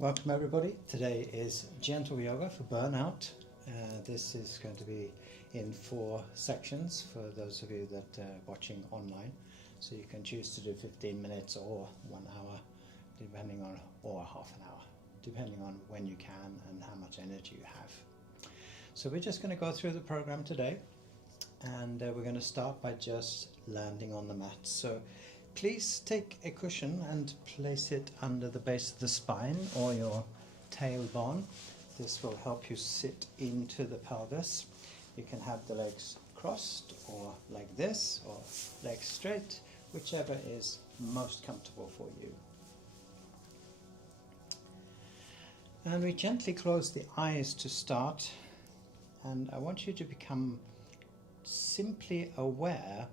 Welcome everybody. Today is gentle yoga for burnout. This is going to be in 4 sections for those of you that are watching online. So you can choose to do 15 minutes or 1 hour, depending on, or half an hour, depending on when you can and how much energy you have. So we're just going to go through the program today, and we're going to start by just landing on the mat. So please take a cushion and place it under the base of the spine or your tailbone. This will help you sit into the pelvis. You can have the legs crossed or like this, or legs straight, whichever is most comfortable for you. And we gently close the eyes to start, and I want you to become simply aware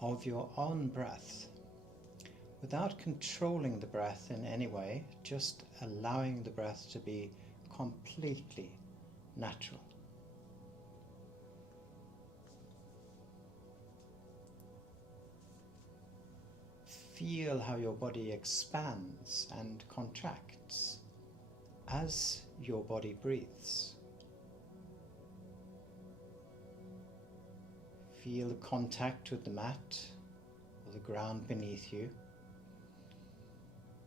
of your own breath, without controlling the breath in any way, just allowing the breath to be completely natural. Feel how your body expands and contracts as your body breathes. Feel the contact with the mat or the ground beneath you,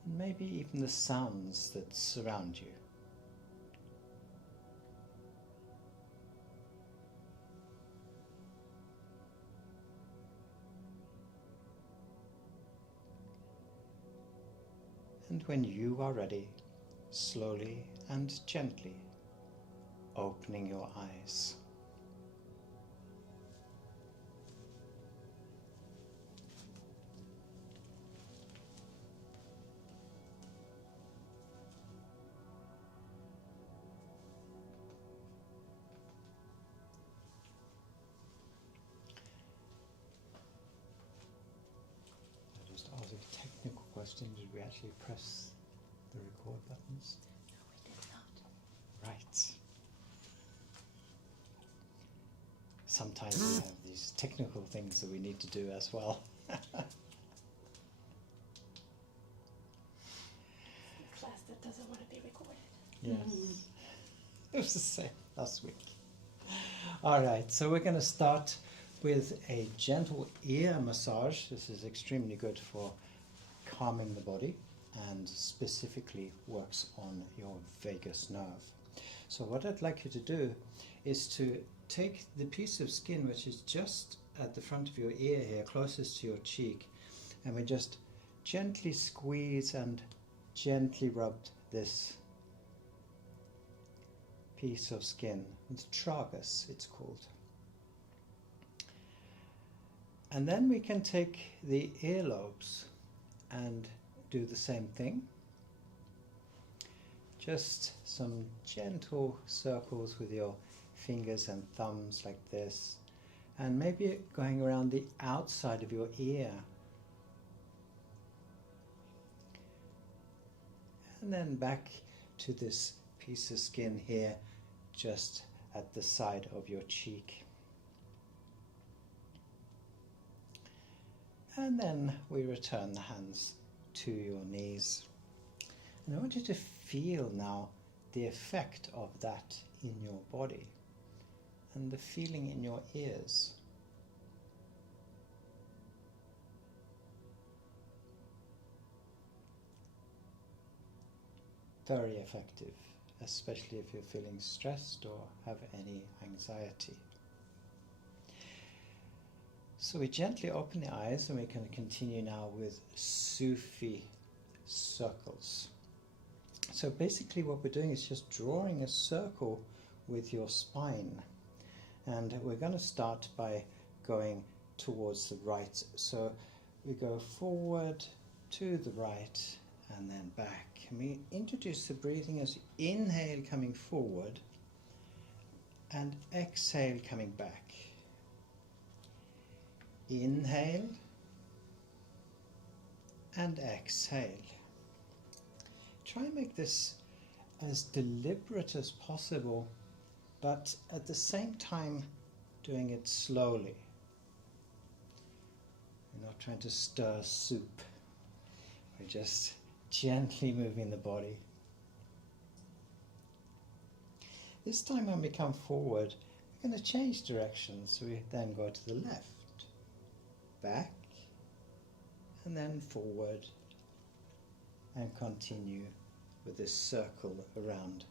and maybe even the sounds that surround you. And when you are ready, slowly and gently opening your eyes. Ask a technical question. Did we actually press the record buttons? No, we did not. Right. Sometimes we have these technical things that we need to do as well. Class that doesn't want to be recorded. Yes. It was the same last week. Alright, so we're going to start with a gentle ear massage. This is extremely good for calming the body and specifically works on your vagus nerve. So what I'd like you to do is to take the piece of skin which is just at the front of your ear here, closest to your cheek, and we just gently squeeze and gently rub this piece of skin. It's tragus, it's called. And then we can take the earlobes and do the same thing. Just some gentle circles with your fingers and thumbs like this, and maybe going around the outside of your ear. And then back to this piece of skin here, just at the side of your cheek. And then we return the hands to your knees. And I want you to feel now the effect of that in your body and the feeling in your ears. Very effective, especially if you're feeling stressed or have any anxiety. So we gently open the eyes, and we can continue now with Sufi circles. So basically what we're doing is just drawing a circle with your spine, and we're going to start by going towards the right. So we go forward to the right and then back. And we introduce the breathing as you inhale coming forward and exhale coming back. Inhale and exhale. Try and make this as deliberate as possible, but at the same time doing it slowly. We're not trying to stir soup. We're just gently moving the body This time when we come forward, we're going to change direction. So we then go to the left, back, and then forward, and continue with this circle around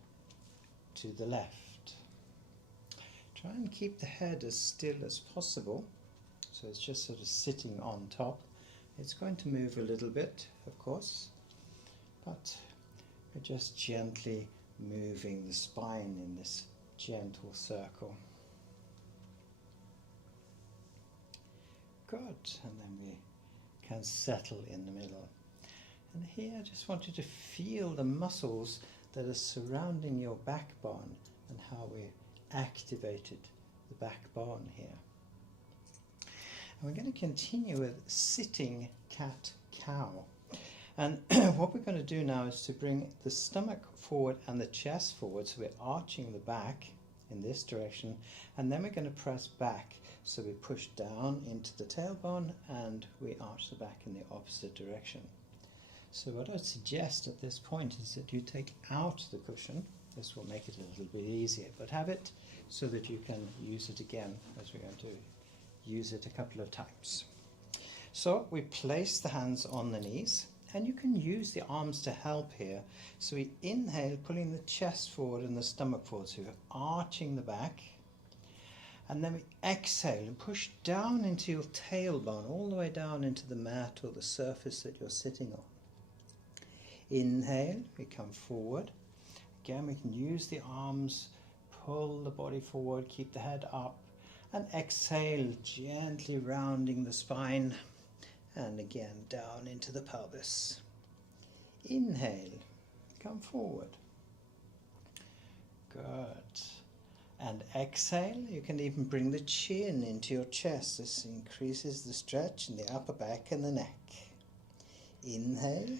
to the left. Try and keep the head as still as possible, so it's just sort of sitting on top. It's going to move a little bit, of course, but we're just gently moving the spine in this gentle circle. Good, and then we can settle in the middle. And here I just want you to feel the muscles that are surrounding your backbone and how we activated the backbone here. And we're going to continue with sitting cat-cow. And what we're going to do now is to bring the stomach forward and the chest forward, so we're arching the back in this direction, and then we're going to press back, so we push down into the tailbone and we arch the back in the opposite direction. So what I'd suggest at this point is that you take out the cushion. This will make it a little bit easier, but have it so that you can use it again, as we're going to use it a couple of times. So we place the hands on the knees, and you can use the arms to help here. So we inhale, pulling the chest forward and the stomach forward, so we're arching the back. And then we exhale and push down into your tailbone, all the way down into the mat or the surface that you're sitting on. Inhale, we come forward. Again, we can use the arms, pull the body forward, keep the head up, and exhale, gently rounding the spine, and again down into the pelvis. Inhale, come forward. Good. And exhale, you can even bring the chin into your chest. This increases the stretch in the upper back and the neck. Inhale,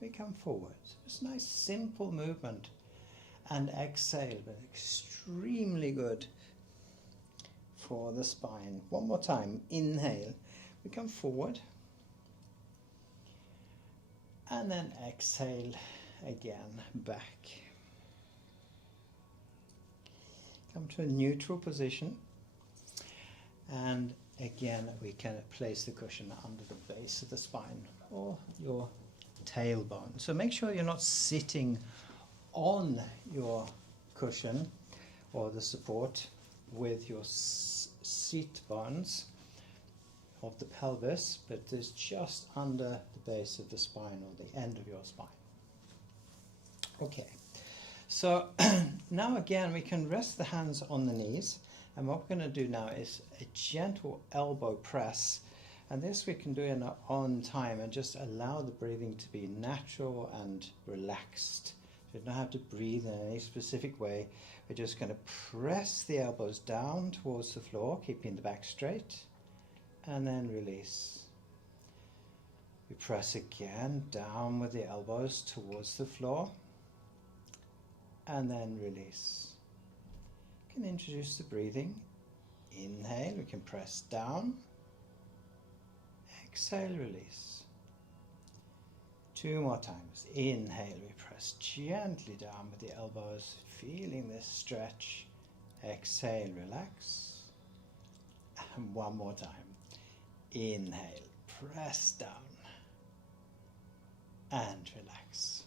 we come forward. So it's a nice simple movement. And exhale, but extremely good for the spine. One more time. Inhale, we come forward. And then exhale again, back. Come to a neutral position. And again, we can place the cushion under the base of the spine or your tailbone. So make sure you're not sitting on your cushion or the support with your seat bones of the pelvis, but it's just under the base of the spine or the end of your spine. Okay, so now again we can rest the hands on the knees, and what we're going to do now is a gentle elbow press, and this we can do in our own time and just allow the breathing to be natural and relaxed. You don't have to breathe in any specific way. We're just going to press the elbows down towards the floor, keeping the back straight, and then release. We press again down with the elbows towards the floor, and then release. You can introduce the breathing. Inhale, we can press down. Exhale, release. 2 more times. Inhale, we press gently down with the elbows, feeling this stretch. Exhale, relax. And 1 more time. Inhale, press down, and relax.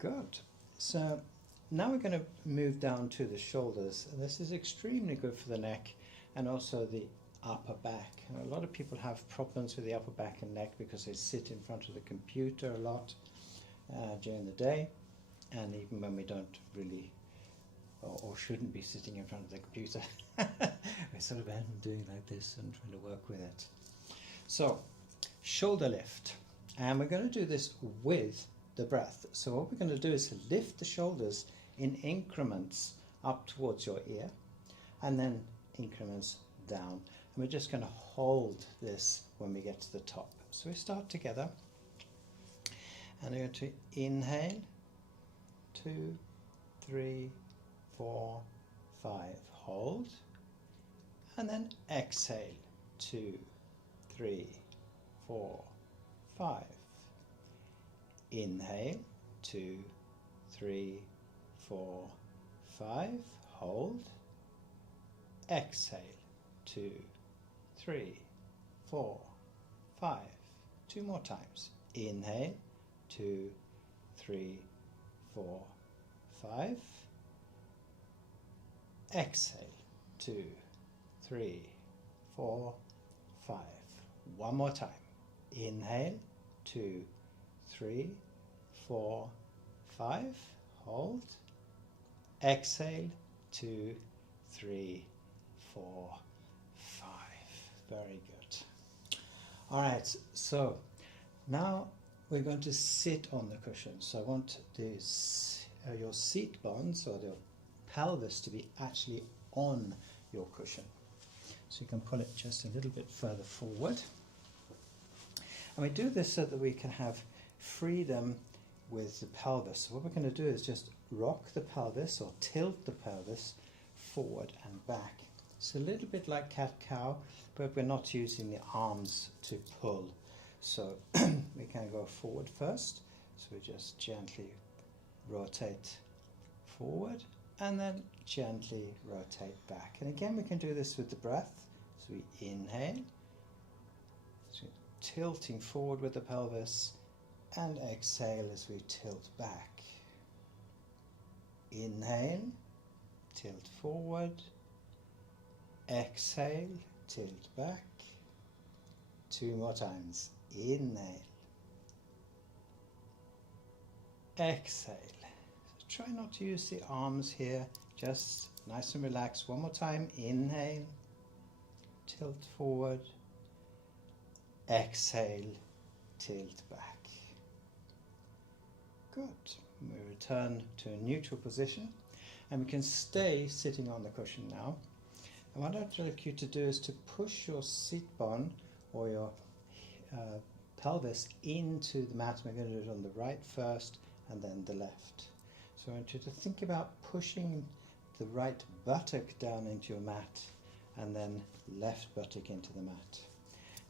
Good. So now we're going to move down to the shoulders. And this is extremely good for the neck and also the upper back. And a lot of people have problems with the upper back and neck because they sit in front of the computer a lot during the day, and even when we don't really or shouldn't be sitting in front of the computer, we sort of end up doing like this and trying to work with it. So shoulder lift, and we're going to do this with the breath. So what we're going to do is lift the shoulders in increments up towards your ear, and then increments down. And we're just going to hold this when we get to the top. So we start together, and we're going to inhale, 2, 3, 4, 5, hold, and then exhale, 2, 3, 4, 5. Inhale, 2, 3, 4, 5, hold, exhale, 2, 3, 4, 5, 2 more times, inhale, 2, 3, 4, 5, exhale, 2, 3, 4, 5, one more time, inhale, 2, 3, 4, 5, hold, exhale, 2, 3, 4, 5. Very good. All right, so now we're going to sit on the cushion. So I want your seat bones or the pelvis to be actually on your cushion. So you can pull it just a little bit further forward. And we do this so that we can have freedom with the pelvis. So what we're going to do is just rock the pelvis or tilt the pelvis forward and back. It's a little bit like cat-cow, but we're not using the arms to pull. So we can go forward first. So we just gently rotate forward and then gently rotate back. And again, we can do this with the breath. So we inhale, so tilting forward with the pelvis, and exhale as we tilt back. Inhale, tilt forward, exhale, tilt back. 2 more times. Inhale, exhale. So try not to use the arms here, just nice and relaxed. One more time. Inhale, tilt forward, exhale, tilt back. Good. We return to a neutral position and we can stay sitting on the cushion now. And what I'd like you to do is to push your seat bone or your pelvis into the mat. We're going to do it on the right first and then the left. So I want you to think about pushing the right buttock down into your mat and then left buttock into the mat.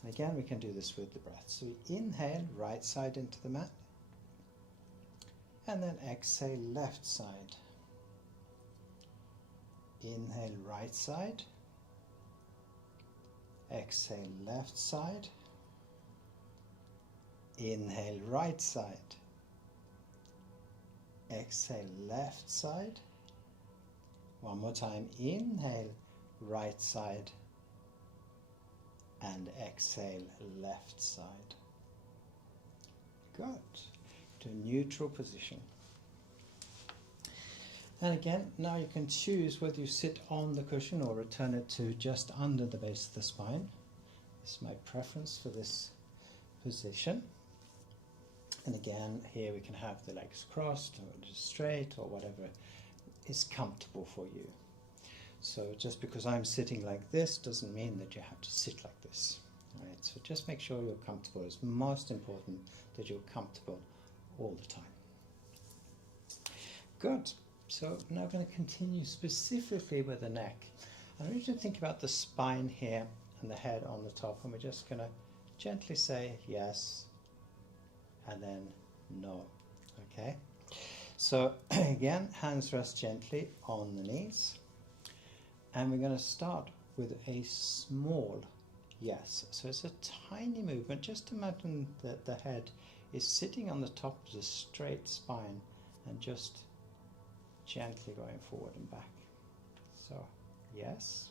And again, we can do this with the breath. So we inhale, right side into the mat, and then exhale, left side. Inhale, right side, exhale, left side, inhale, right side, exhale, left side. One more time. Inhale, right side, and exhale, left side. Good. To neutral position. And again, now you can choose whether you sit on the cushion or return it to just under the base of the spine. This is my preference for this position. And again, here we can have the legs crossed or just straight or whatever is comfortable for you. So just because I'm sitting like this doesn't mean that you have to sit like this. All right? So just make sure you're comfortable. It's most important that you're comfortable all the time. Good. So now I'm going to continue specifically with the neck. I want you to think about the spine here and the head on the top, and we're just going to gently say yes and then no. Okay? So again, hands rest gently on the knees, and we're going to start with a small yes. So it's a tiny movement. Just imagine that the head is sitting on the top of the straight spine and just gently going forward and back. So yes,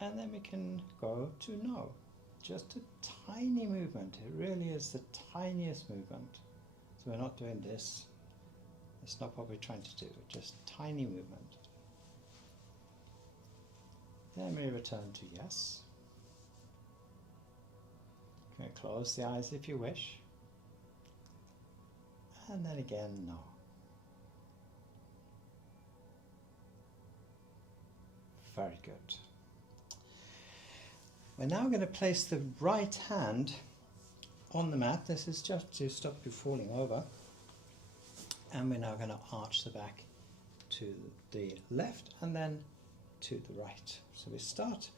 and then we can go to no. Just a tiny movement. It really is the tiniest movement. So we're not doing this. That's not what we're trying to do. Just tiny movement. Then we return to yes. You can close the eyes if you wish. And then again, no. Very good. We're now going to place the right hand on the mat. This is just to stop you falling over. And we're now going to arch the back to the left and then to the right. So we start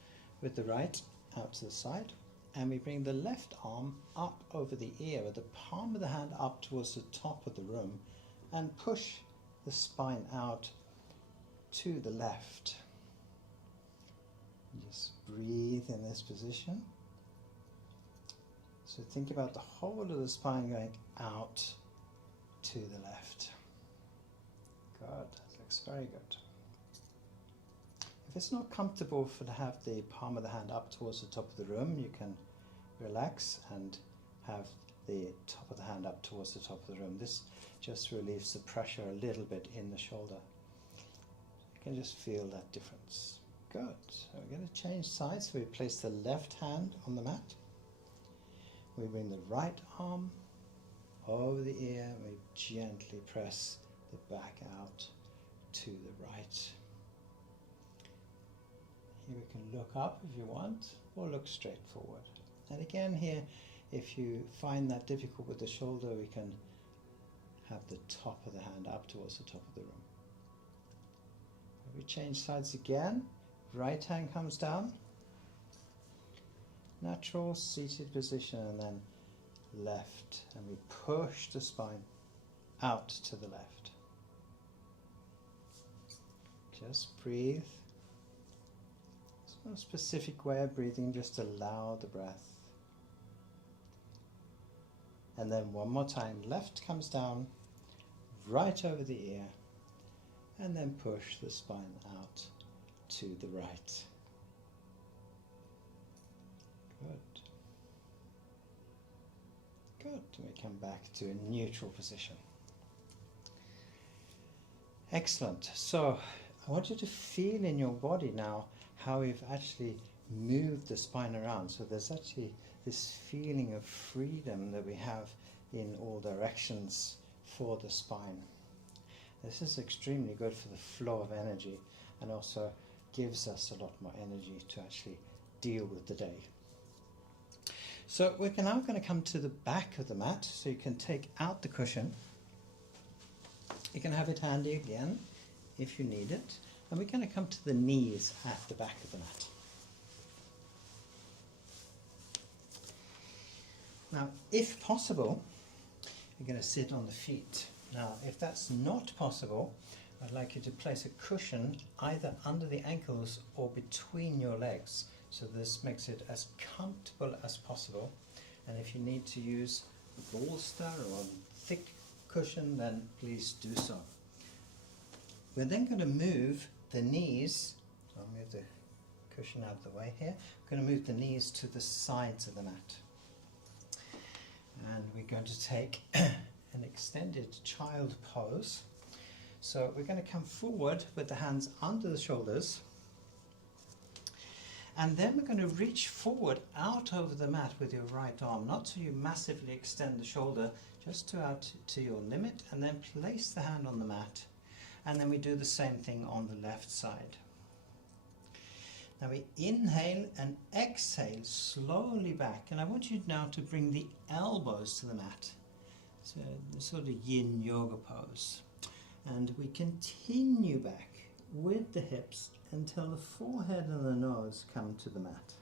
with the right out to the side, and we bring the left arm up over the ear with the palm of the hand up towards the top of the room, and push the spine out to the left. Just breathe in this position. So think about the whole of the spine going out to the left. Good, that looks very good. If it's not comfortable to have the palm of the hand up towards the top of the room, you can relax and have the top of the hand up towards the top of the room. This just relieves the pressure a little bit in the shoulder. You can just feel that difference. Good. So we're going to change sides. So we place the left hand on the mat. We bring the right arm over the ear. We gently press the back out to the right. Here we can look up if you want, or look straight forward. And again here, if you find that difficult with the shoulder, we can have the top of the hand up towards the top of the room. We change sides again. Right hand comes down. Natural seated position, and then left. And we push the spine out to the left. Just breathe. There's no specific way of breathing, just allow the breath. And then one more time, left comes down, right over the ear, and then push the spine out to the right. Good. Good. We come back to a neutral position. Excellent. So I want you to feel in your body now how we've actually moved the spine around. So there's actually this feeling of freedom that we have in all directions for the spine. This is extremely good for the flow of energy, and also gives us a lot more energy to actually deal with the day. So we're now going to come to the back of the mat, so you can take out the cushion. You can have it handy again if you need it. And we're going to come to the knees at the back of the mat. Now, if possible, you're going to sit on the feet. Now, if that's not possible, I'd like you to place a cushion either under the ankles or between your legs. So this makes it as comfortable as possible. And if you need to use a bolster or a thick cushion, then please do so. We're then going to move the knees. So I'll move the cushion out of the way here. We're going to move the knees to the sides of the mat. And we're going to take an extended child pose. So we're going to come forward with the hands under the shoulders. And then we're going to reach forward out over the mat with your right arm, not so you massively extend the shoulder, just out to your limit, and then place the hand on the mat. And then we do the same thing on the left side. Now we inhale and exhale slowly back, and I want you now to bring the elbows to the mat. So the sort of yin yoga pose. And we continue back with the hips until the forehead and the nose come to the mat.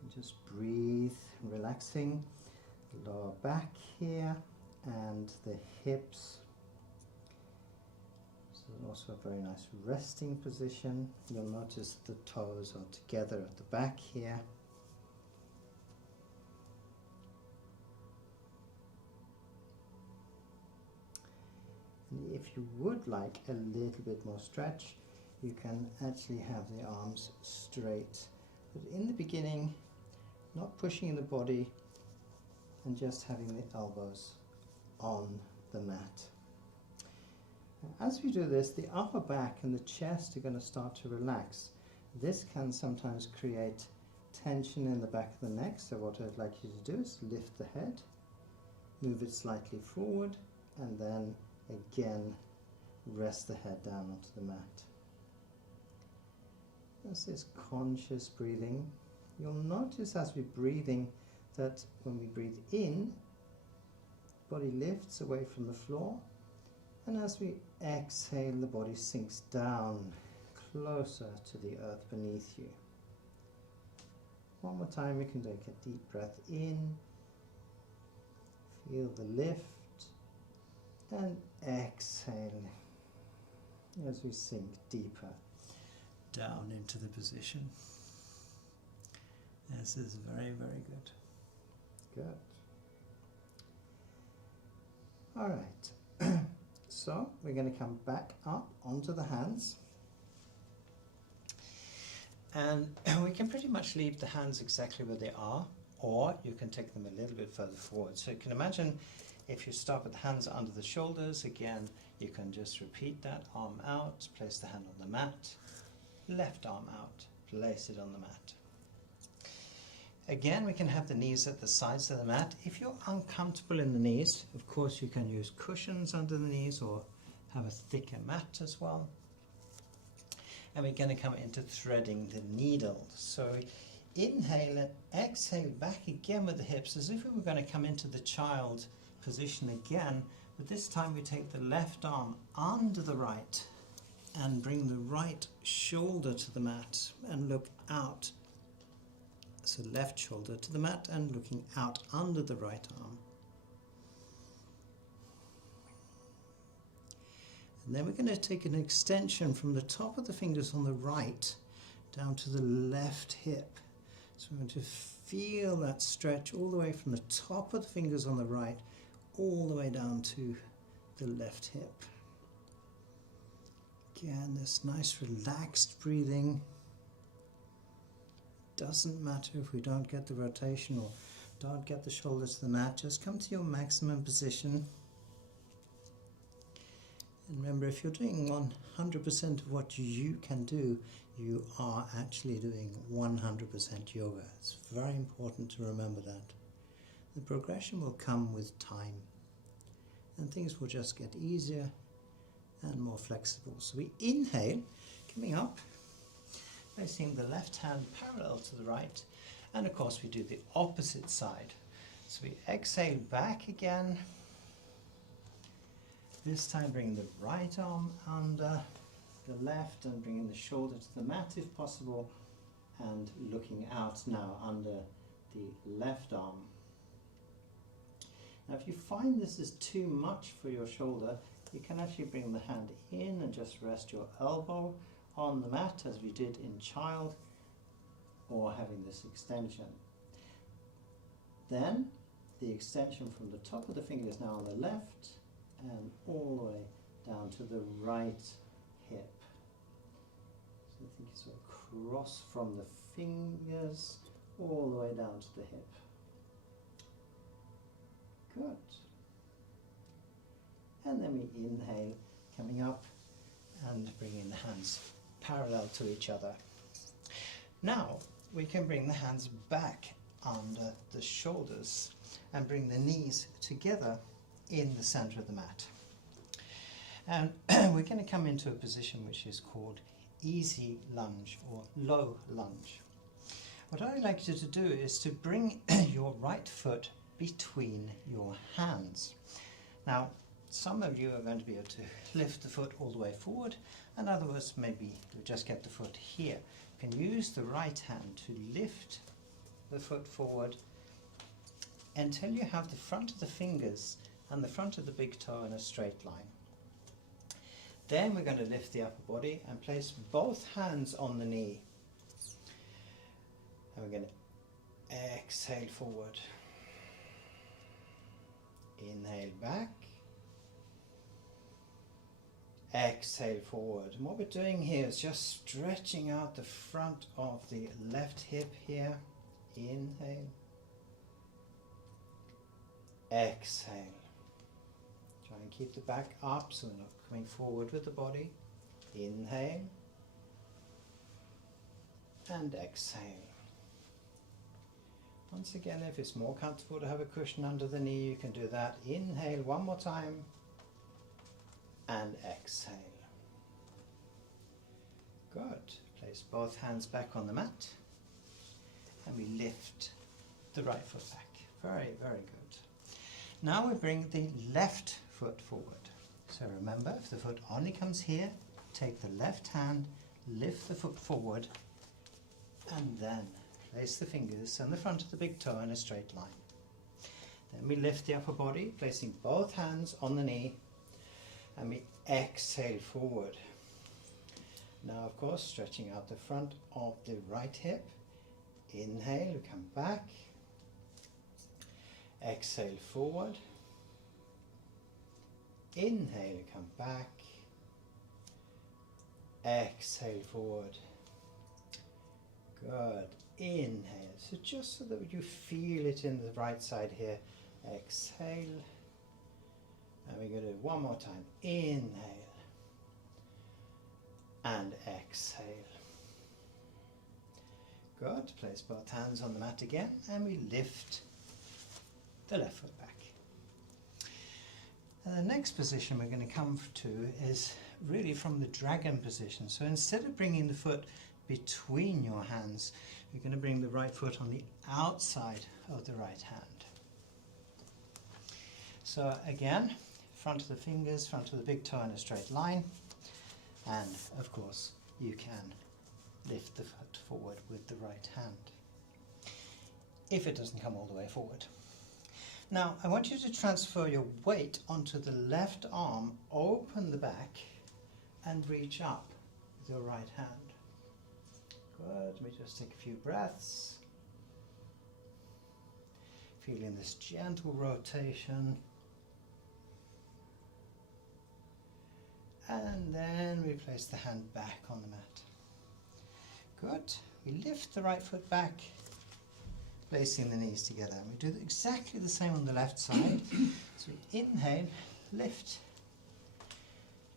And just breathe, relaxing the lower back here and the hips. So also a very nice resting position. You'll notice the toes are together at the back here. And if you would like a little bit more stretch, you can actually have the arms straight. But in the beginning, not pushing the body and just having the elbows on the mat. As we do this, the upper back and the chest are going to start to relax. This can sometimes create tension in the back of the neck, so what I'd like you to do is lift the head, move it slightly forward, and then again rest the head down onto the mat. This is conscious breathing. You'll notice as we're breathing that when we breathe in, the body lifts away from the floor, and as we exhale, the body sinks down closer to the earth beneath you. One more time, you can take a deep breath in, Feel the lift and exhale as we sink deeper down into the position. This is very, very good. Good. All right. So we're going to come back up onto the hands. And we can pretty much leave the hands exactly where they are, or you can take them a little bit further forward. So you can imagine if you start with the hands under the shoulders, again, you can just repeat that, arm out, place the hand on the mat, left arm out, place it on the mat. Again, we can have the knees at the sides of the mat. If you're uncomfortable in the knees, of course you can use cushions under the knees or have a thicker mat as well. And we're going to come into threading the needle. So inhale and exhale back again with the hips as if we were going to come into the child position again, but this time we take the left arm under the right and bring the right shoulder to the mat and look out. So left shoulder to the mat and looking out under the right arm. And then we're going to take an extension from the top of the fingers on the right down to the left hip. So we're going to feel that stretch all the way from the top of the fingers on the right all the way down to the left hip. Again, this nice relaxed breathing. Doesn't matter if we don't get the rotation or don't get the shoulders to the mat, just come to your maximum position. And remember, if you're doing 100% of what you can do, you are actually doing 100% yoga. It's very important to remember that. The progression will come with time, and things will just get easier and more flexible. So we inhale, coming up, placing the left hand parallel to the right, and of course we do the opposite side. So we exhale back again. This time bring the right arm under the left and bringing the shoulder to the mat if possible, and looking out now under the left arm. Now if you find this is too much for your shoulder, you can actually bring the hand in and just rest your elbow on the mat as we did in child, or having this extension. Then the extension from the top of the fingers now on the left and all the way down to the right hip. So I think it's sort of cross from the fingers all the way down to the hip. Good. And then we inhale, coming up and bringing the hands parallel to each other. Now we can bring the hands back under the shoulders and bring the knees together in the center of the mat. And we're going to come into a position which is called easy lunge or low lunge. What I'd like you to do is to bring your right foot between your hands. Now, some of you are going to be able to lift the foot all the way forward, and others maybe you just get the foot here. You can use the right hand to lift the foot forward until you have the front of the fingers and the front of the big toe in a straight line. Then we're going to lift the upper body and place both hands on the knee. And we're going to exhale forward. Inhale back. Exhale forward. And what we're doing here is just stretching out the front of the left hip here. Inhale. Exhale. Try and keep the back up so we're not coming forward with the body. Inhale. And exhale. Once again, if it's more comfortable to have a cushion under the knee, you can do that. Inhale one more time. And exhale. Good. Place both hands back on the mat. And we lift the right foot back. Very, very good. Now we bring the left foot forward. So remember, if the foot only comes here, take the left hand, lift the foot forward, and then place the fingers and the front of the big toe in a straight line. Then we lift the upper body, placing both hands on the knee, and we exhale forward. Now, of course, stretching out the front of the right hip. Inhale, we come back. Exhale forward. Inhale, come back. Exhale forward. Good. Inhale. So just so that you feel it in the right side here. Exhale. And we're going to do it one more time. Inhale. And exhale. Good. Place both hands on the mat again, and we lift the left foot back. And the next position we're going to come to is really from the dragon position. So instead of bringing the foot between your hands, you're going to bring the right foot on the outside of the right hand. So again, front of the fingers, front of the big toe in a straight line, and of course you can lift the foot forward with the right hand if it doesn't come all the way forward. Now I want you to transfer your weight onto the left arm, open the back and reach up with your right hand. Good, let me just take a few breaths. Feeling this gentle rotation. And then we place the hand back on the mat. Good. We lift the right foot back, placing the knees together. And we do exactly the same on the left side. So we inhale, lift.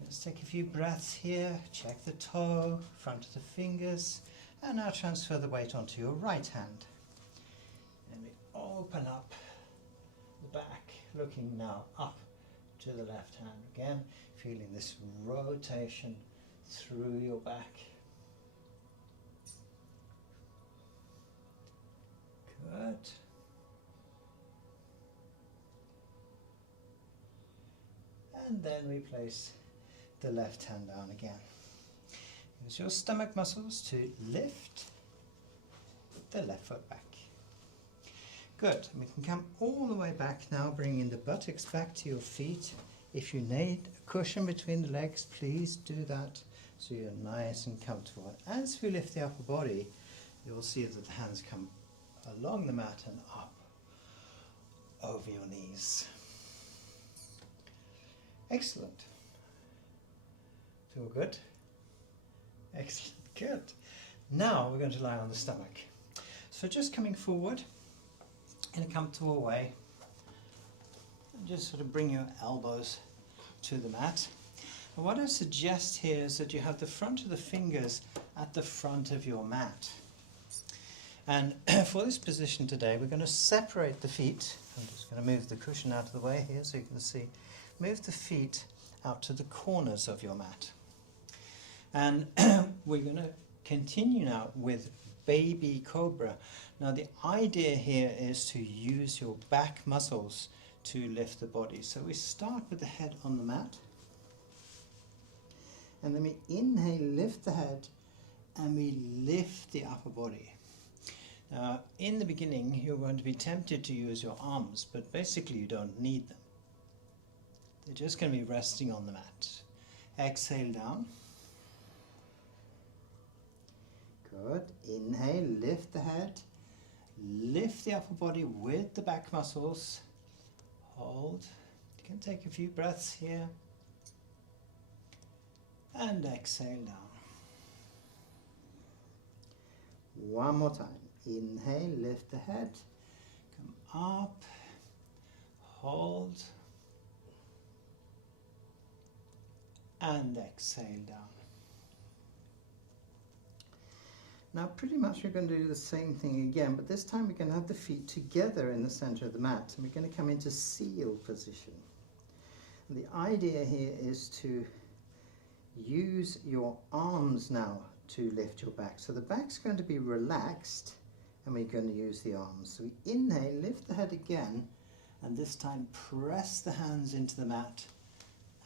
Let's take a few breaths here. Check the toe, front of the fingers. And now transfer the weight onto your right hand. And we open up the back, looking now up to the left hand. Again, feeling this rotation through your back. Good. And then we place the left hand down again. Use your stomach muscles to lift the left foot back. Good. We can come all the way back now, bringing the buttocks back to your feet. If you need a cushion between the legs, please do that so you're nice and comfortable. As we lift the upper body, you'll see that the hands come along the mat and up over your knees. Excellent. Feel good? Excellent, good. Now we're going to lie on the stomach. So just coming forward in a comfortable way, and just sort of bring your elbows to the mat. And what I suggest here is that you have the front of the fingers at the front of your mat. And for this position today, we're going to separate the feet. I'm just going to move the cushion out of the way here so you can see. Move the feet out to the corners of your mat. And we're going to continue now with baby cobra. Now the idea here is to use your back muscles to lift the body. So we start with the head on the mat. And then we inhale, lift the head, and we lift the upper body. Now, in the beginning, you're going to be tempted to use your arms, but basically you don't need them. They're just going to be resting on the mat. Exhale down. Good. Inhale, lift the head. Lift the upper body with the back muscles. Hold. You can take a few breaths here. And exhale down. One more time. Inhale, lift the head, come up, hold, and exhale down. Now pretty much we're going to do the same thing again, but this time we're going to have the feet together in the center of the mat, and we're going to come into seal position. And the idea here is to use your arms now to lift your back. So the back's going to be relaxed, and we're going to use the arms. So we inhale, lift the head again, and this time press the hands into the mat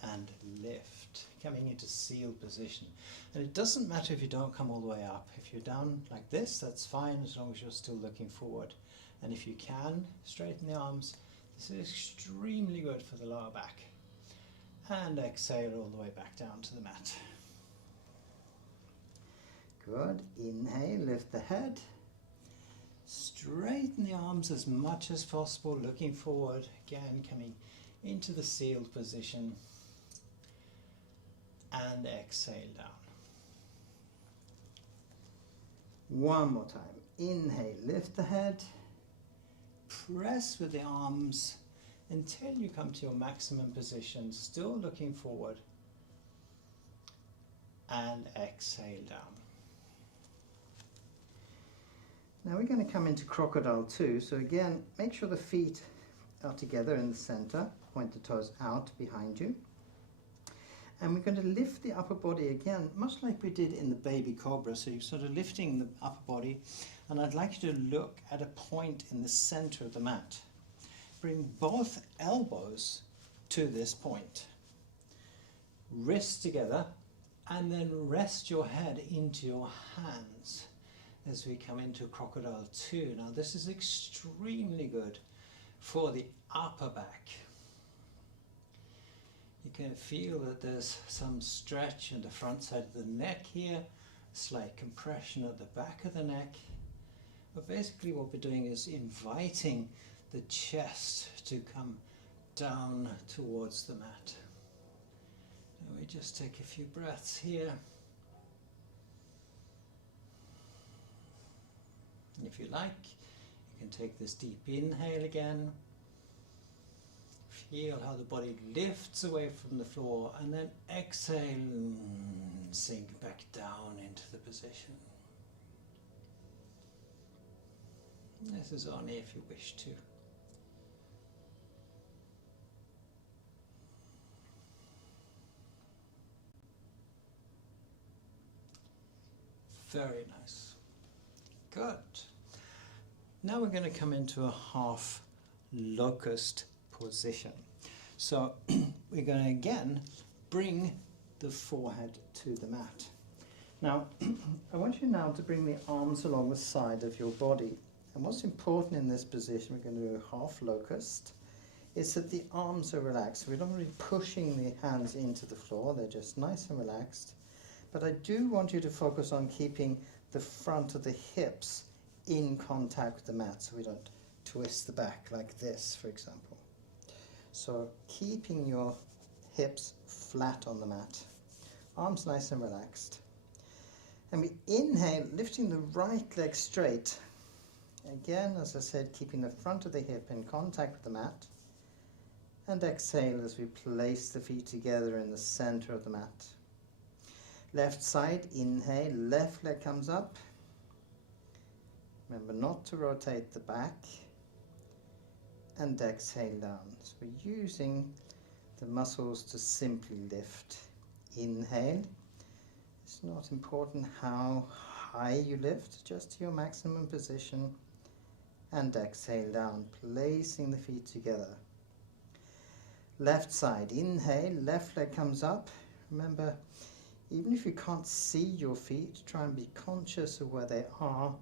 and lift, coming into seal position. And it doesn't matter if you don't come all the way up. If you're down like this, that's fine, as long as you're still looking forward. And if you can straighten the arms, This is extremely good for the lower back. And exhale all the way back down to the mat. Good. Inhale, lift the head. Straighten the arms as much as possible, looking forward. Again, coming into the sealed position. And exhale down. One more time. Inhale, lift the head. Press with the arms until you come to your maximum position, still looking forward. And exhale down. Now we're going to come into crocodile 2. So again, make sure the feet are together in the center. Point the toes out behind you. And we're going to lift the upper body again, much like we did in the baby cobra. So you're sort of lifting the upper body. And I'd like you to look at a point in the center of the mat. Bring both elbows to this point. Wrists together. And then rest your head into your hands as we come into crocodile 2. Now this is extremely good for the upper back. You can feel that there's some stretch in the front side of the neck here, slight compression at the back of the neck. But basically what we're doing is inviting the chest to come down towards the mat. And we just take a few breaths here. And if you like, you can take this deep inhale again. Feel how the body lifts away from the floor, and then exhale and sink back down into the position. This is only if you wish to. Very nice. Good. Now we're going to come into a half locust position. So we're going to again bring the forehead to the mat. Now I want you now to bring the arms along the side of your body. And what's important in this position, we're going to do a half locust, is that the arms are relaxed. So we're not really pushing the hands into the floor, they're just nice and relaxed. But I do want you to focus on keeping the front of the hips in contact with the mat, so we don't twist the back like this, for example. So keeping your hips flat on the mat, arms nice and relaxed. And we inhale, lifting the right leg straight. Again, as I said, keeping the front of the hip in contact with the mat. And exhale as we place the feet together in the center of the mat. Left side, inhale, left leg comes up. Remember not to rotate the back. And exhale down. So we're using the muscles to simply lift. Inhale. It's not important how high you lift, just to your maximum position. And exhale down, placing the feet together. Left side, inhale, left leg comes up. Remember, even if you can't see your feet, try and be conscious of where they are.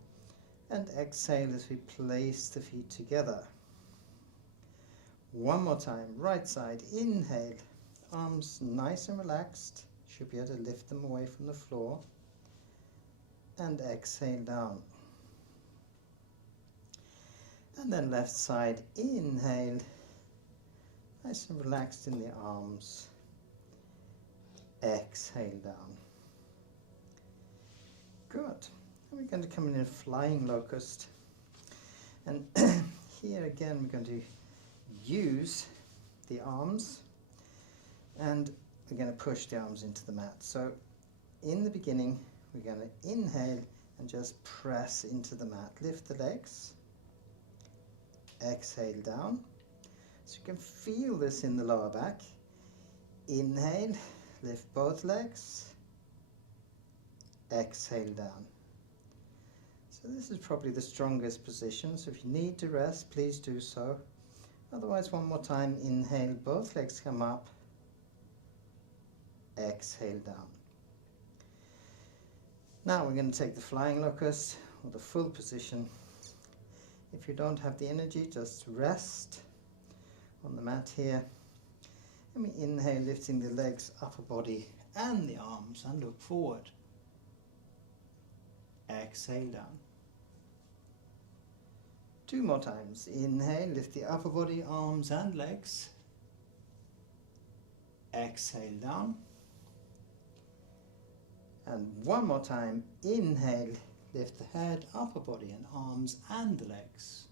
And exhale as we place the feet together. One more time, right side, inhale, arms nice and relaxed. Should be able to lift them away from the floor. And exhale down. And then left side, inhale, nice and relaxed in the arms. Exhale down. Good. And we're going to come in a flying locust. And here again we're going to use the arms, and we're going to push the arms into the mat. So in the beginning we're going to inhale and just press into the mat. Lift the legs. Exhale down. So you can feel this in the lower back. Inhale, lift both legs. Exhale down. So this is probably the strongest position, so if you need to rest, please do so. Otherwise, one more time, inhale, both legs come up. Exhale down. Now we're going to take the flying locust, or the full position. If you don't have the energy, just rest. on the mat here. And we inhale, lifting the legs, upper body and the arms, and look forward. Exhale down. 2 more times. Inhale, lift the upper body, arms and legs. Exhale down. And 1 more time. Inhale, lift the head, upper body and arms and the legs.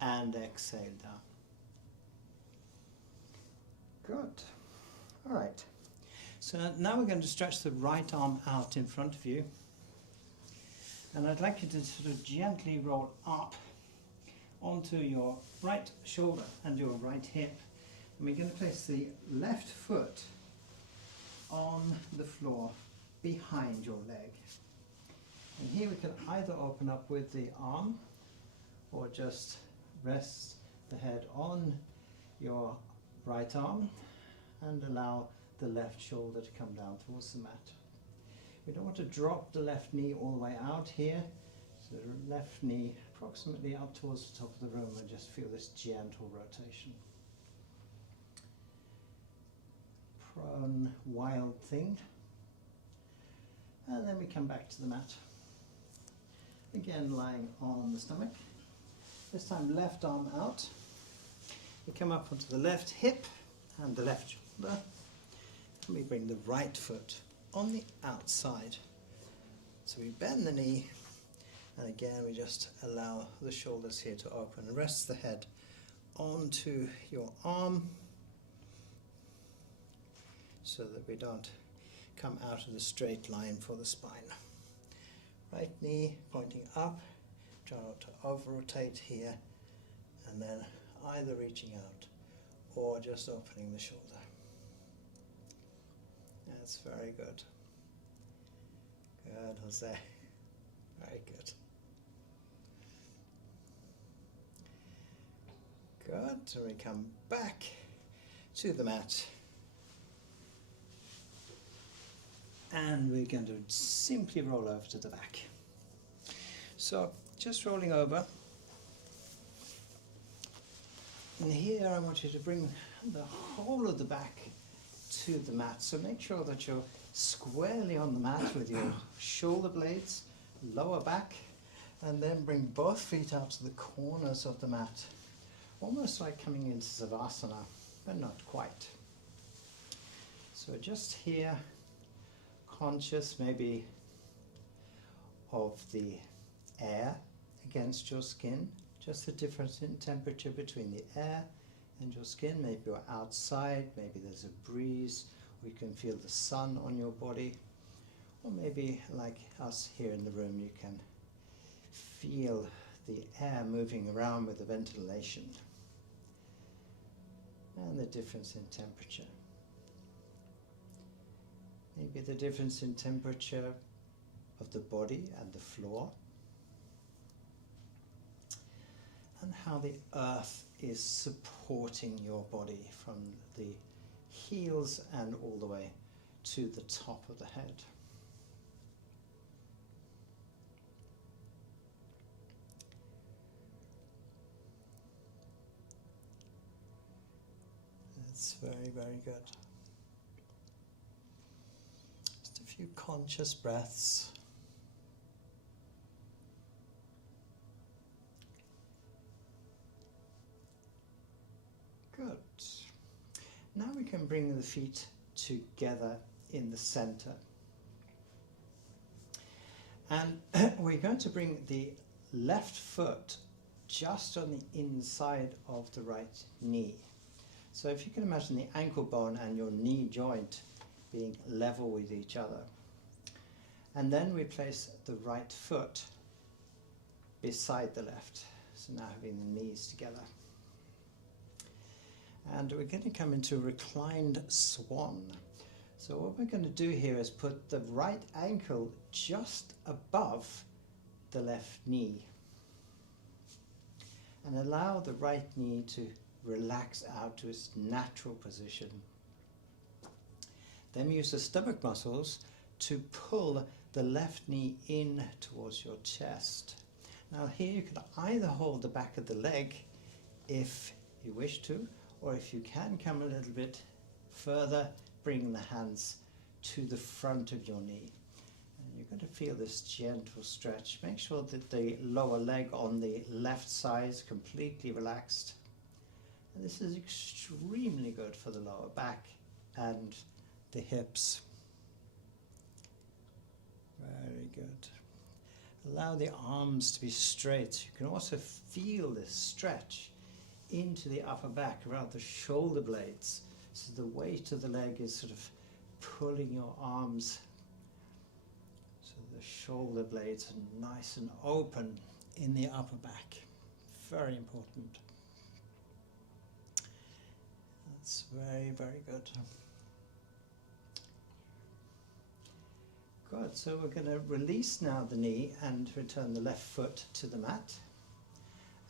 And exhale down. Good. All right. So now we're going to stretch the right arm out in front of you. And I'd like you to sort of gently roll up onto your right shoulder and your right hip. And we're going to place the left foot on the floor behind your leg. And here we can either open up with the arm or just rest the head on your right arm and allow the left shoulder to come down towards the mat. We don't want to drop the left knee all the way out here. So the left knee approximately up towards the top of the room, and just feel this gentle rotation. Prone wild thing. And then we come back to the mat. Again lying on the stomach. This time left arm out. We come up onto the left hip and the left shoulder. And we bring the right foot on the outside. So we bend the knee, and again we just allow the shoulders here to open and rest the head onto your arm so that we don't come out of the straight line for the spine. Right knee pointing up, try not to over rotate here, and then either reaching out or just opening the shoulder. That's very good. Good, Jose. Very good. Good, so we come back to the mat. And we're going to simply roll over to the back. So, just rolling over. And here I want you to bring the whole of the back to the mat. So make sure that you're squarely on the mat with your shoulder blades, lower back, and then bring both feet out to the corners of the mat. Almost like coming into Savasana, but not quite. So just here, conscious maybe of the air against your skin, just the difference in temperature between the air and your skin. Maybe you're outside, maybe there's a breeze, or you can feel the sun on your body, or maybe like us here in the room, you can feel the air moving around with the ventilation and the difference in temperature. Maybe the difference in temperature of the body and the floor, and how the earth is supporting your body from the heels and all the way to the top of the head. That's very, very good. Just a few conscious breaths. Good. Now we can bring the feet together in the center. And we're going to bring the left foot just on the inside of the right knee. So if you can imagine the ankle bone and your knee joint being level with each other. And then we place the right foot beside the left. So now having the knees together. And we're going to come into reclined swan. So what we're going to do here is put the right ankle just above the left knee. And allow the right knee to relax out to its natural position. Then use the stomach muscles to pull the left knee in towards your chest. Now here you can either hold the back of the leg if you wish to, or if you can come a little bit further, bring the hands to the front of your knee. And you're going to feel this gentle stretch. Make sure that the lower leg on the left side is completely relaxed. And this is extremely good for the lower back and the hips. Very good. Allow the arms to be straight. You can also feel this stretch into the upper back around the shoulder blades. So the weight of the leg is sort of pulling your arms. So the shoulder blades are nice and open in the upper back. Very important. That's very, very good. Good, so we're going to release now the knee and return the left foot to the mat.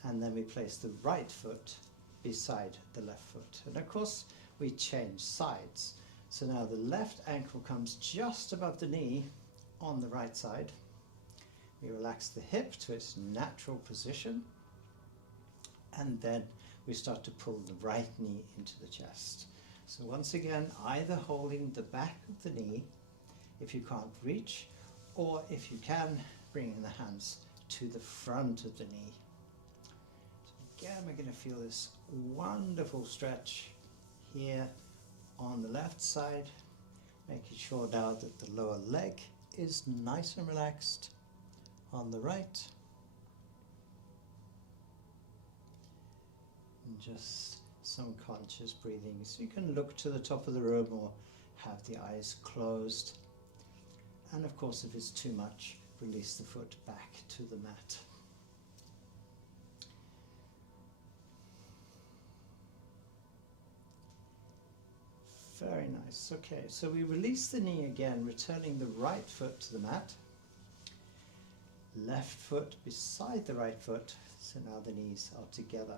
And then we place the right foot beside the left foot. And of course, we change sides. So now the left ankle comes just above the knee on the right side. We relax the hip to its natural position. And then we start to pull the right knee into the chest. So once again, either holding the back of the knee if you can't reach, or if you can, bringing the hands to the front of the knee. So again, we're going to feel this wonderful stretch here on the left side, making sure now that the lower leg is nice and relaxed on the right. And just some conscious breathing. So you can look to the top of the room or have the eyes closed. And of course, if it's too much, release the foot back to the mat. Very nice. Okay, so we release the knee again, returning the right foot to the mat. Left foot beside the right foot, so now the knees are together.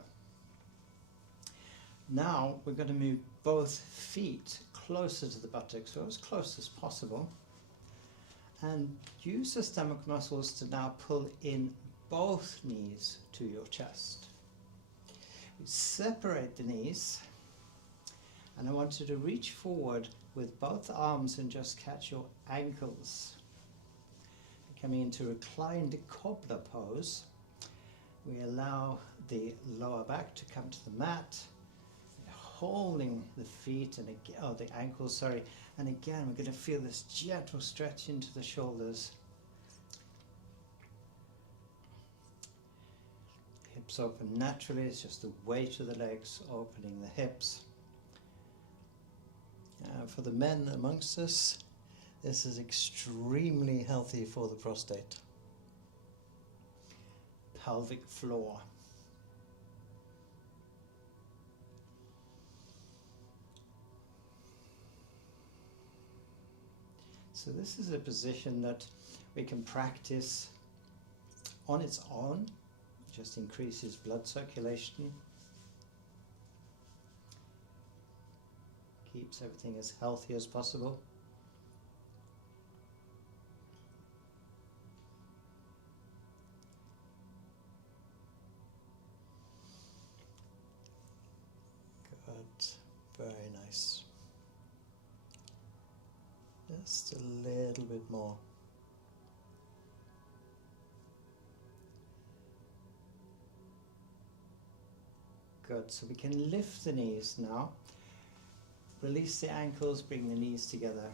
Now we're going to move both feet closer to the buttocks, so as close as possible. And use the stomach muscles to now pull in both knees to your chest. We separate the knees, and I want you to reach forward with both arms and just catch your ankles. Coming into reclined Cobra pose, we allow the lower back to come to the mat, holding the feet and the ankles, sorry. And again, we're going to feel this gentle stretch into the shoulders. Hips open naturally, it's just the weight of the legs opening the hips. For the men amongst us, this is extremely healthy for the prostate. Pelvic floor. So this is a position that we can practice on its own. It just increases blood circulation. Keeps everything as healthy as possible. Good, very nice. Just a little bit more. Good, so we can lift the knees now. Release the ankles, bring the knees together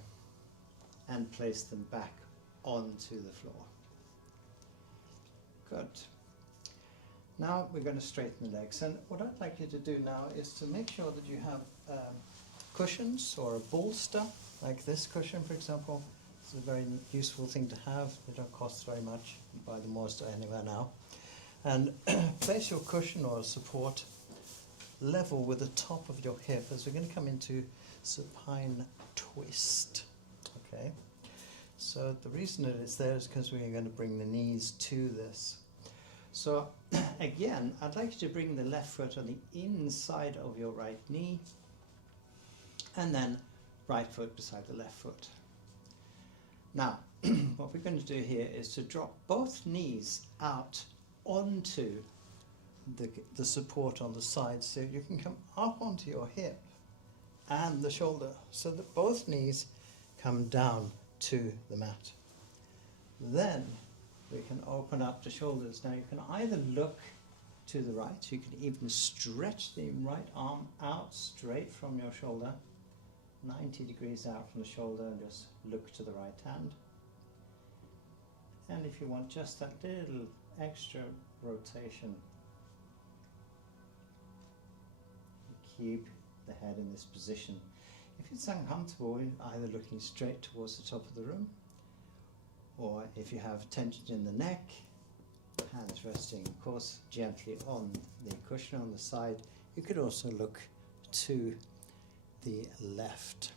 and place them back onto the floor. Good. Now we're going to straighten the legs, and what I'd like you to do now is to make sure that you have cushions or a bolster, like this cushion for example. It's a very useful thing to have. They don't cost very much. You buy them most anywhere now. And place your cushion or support level with the top of your hip as we're going to come into supine twist. Okay, so the reason it is there is because we're going to bring the knees to this. So again, I'd like you to bring the left foot on the inside of your right knee, and then right foot beside the left foot. Now what we're going to do here is to drop both knees out onto the support on the side, so you can come up onto your hip and the shoulder, so that both knees come down to the mat. Then we can open up the shoulders. Now you can either look to the right, you can even stretch the right arm out straight from your shoulder, 90 degrees out from the shoulder, and just look to the right hand. And if you want just that little extra rotation, keep the head in this position. If it's uncomfortable, either looking straight towards the top of the room, or if you have tension in the neck, hands resting, of course, gently on the cushion on the side. You could also look to the left.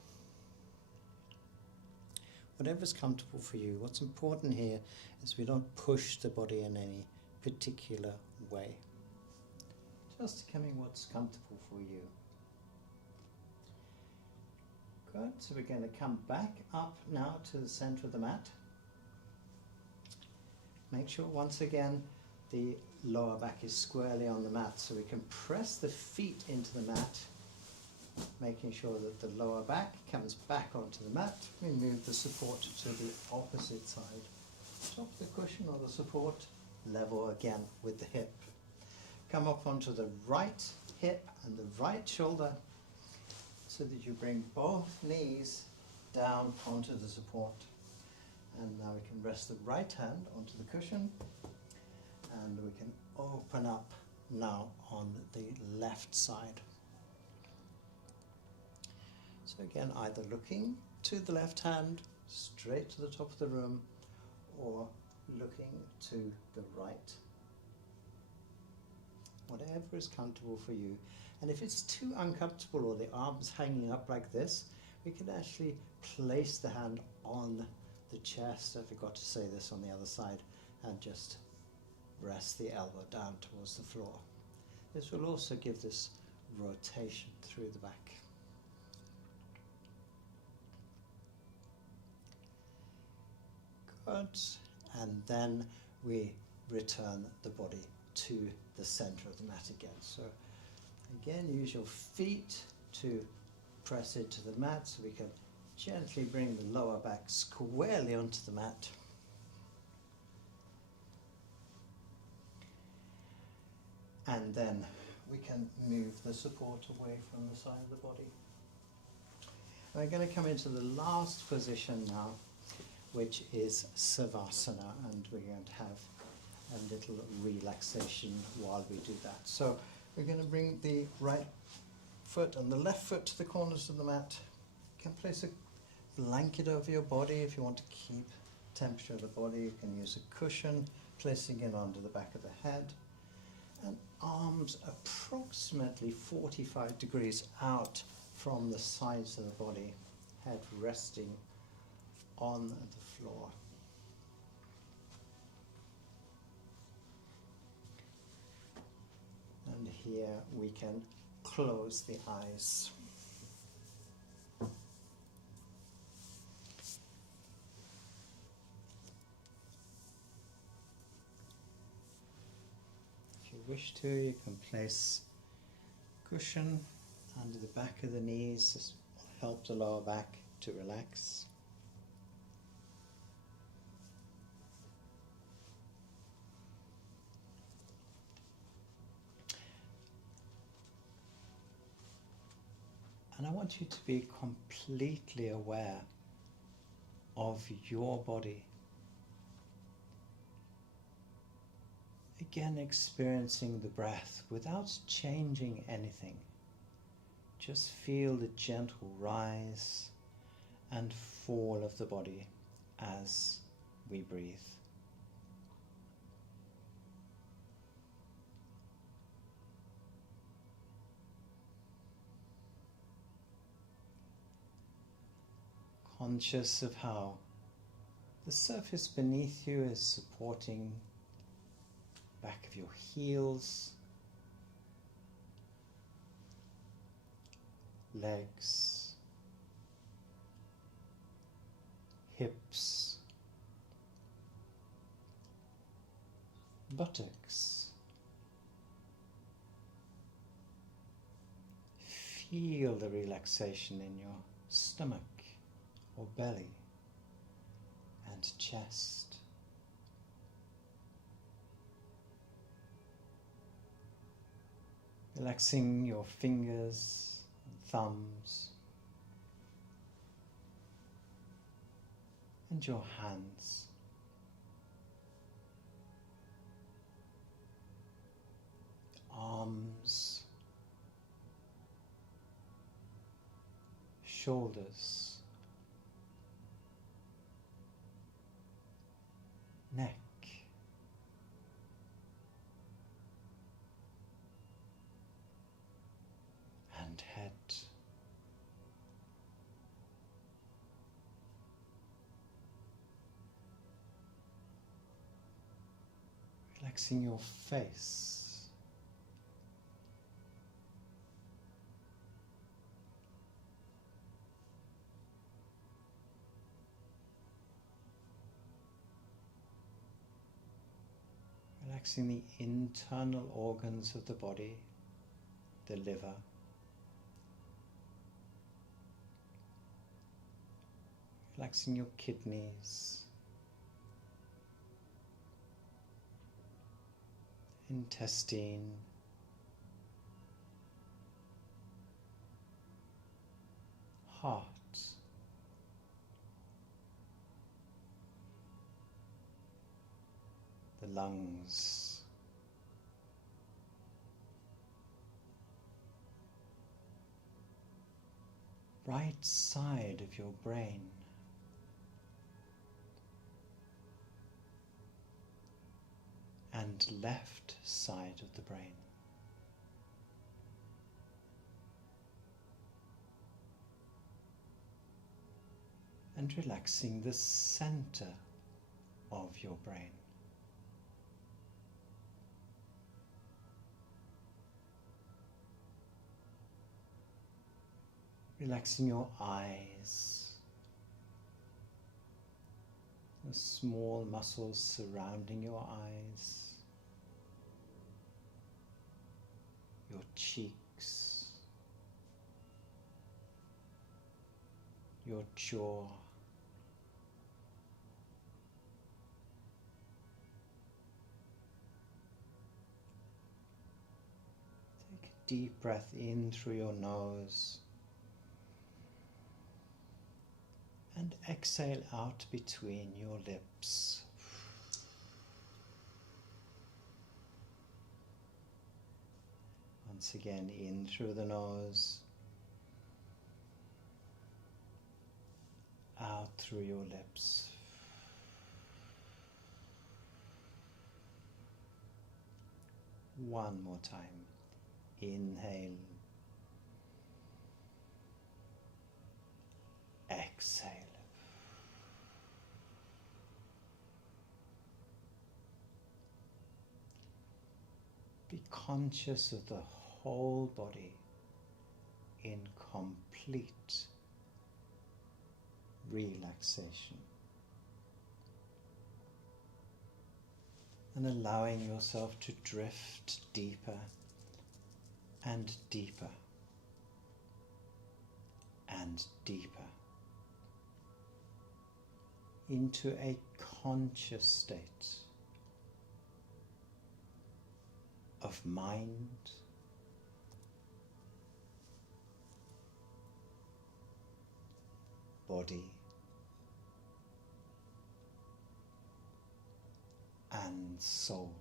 Whatever's comfortable for you. What's important here is we don't push the body in any particular way. Just becoming what's comfortable for you. Good, so we're going to come back up now to the center of the mat. Make sure once again the lower back is squarely on the mat, so we can press the feet into the mat, making sure that the lower back comes back onto the mat. We move the support to the opposite side. Top of the cushion or the support, level again with the hip. Come up onto the right hip and the right shoulder, so that you bring both knees down onto the support. And now we can rest the right hand onto the cushion, and we can open up now on the left side. So again, either looking to the left hand, straight to the top of the room, or looking to the right. Whatever is comfortable for you. And if it's too uncomfortable or the arm's hanging up like this, we can actually place the hand on the chest, I forgot to say this on the other side, and just rest the elbow down towards the floor. This will also give this rotation through the back. Good. And then we return the body to the center of the mat again. So again, use your feet to press into the mat, so we can gently bring the lower back squarely onto the mat. And then we can move the support away from the side of the body. We're going to come into the last position now, which is Savasana, and we're going to have a little relaxation while we do that. So we're going to bring the right foot and the left foot to the corners of the mat. You can place a blanket over your body if you want to keep temperature of the body. You can use a cushion, placing it onto the back of the head, and arms approximately 45 degrees out from the sides of the body, head resting on the floor. And here we can close the eyes. If you wish to, you can place cushion under the back of the knees. This will help the lower back to relax. And I want you to be completely aware of your body. Again, experiencing the breath without changing anything. Just feel the gentle rise and fall of the body as we breathe. Conscious of how the surface beneath you is supporting the back of your heels, legs, hips, buttocks, Feel the relaxation in your stomach or belly and chest. Relaxing your fingers and thumbs and your hands. Arms, shoulders, neck, and head. Relaxing your face. Relaxing the internal organs of the body, the liver, relaxing your kidneys, intestine, heart, the lungs, right side of your brain, and left side of the brain. And relaxing the center of your brain. Relaxing your eyes, the small muscles surrounding your eyes, your cheeks, your jaw, take a deep breath in through your nose and exhale out between your lips. Once again, in through the nose, out through your lips. One more time. Inhale. Exhale. Be conscious of the whole body in complete relaxation. And allowing yourself to drift deeper and deeper and deeper into a conscious state of mind, body, and soul.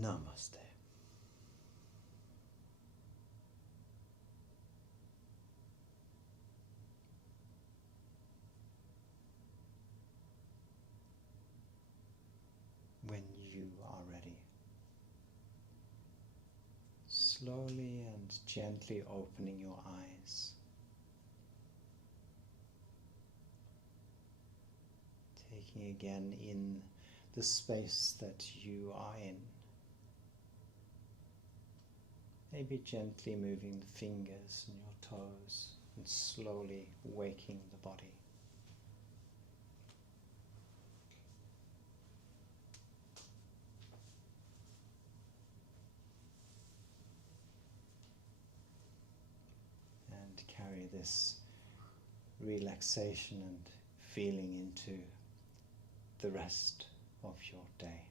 Namaste. When you are ready, slowly and gently opening your eyes, taking again in the space that you are in. Maybe gently moving the fingers and your toes and slowly waking the body. And carry this relaxation and feeling into the rest of your day.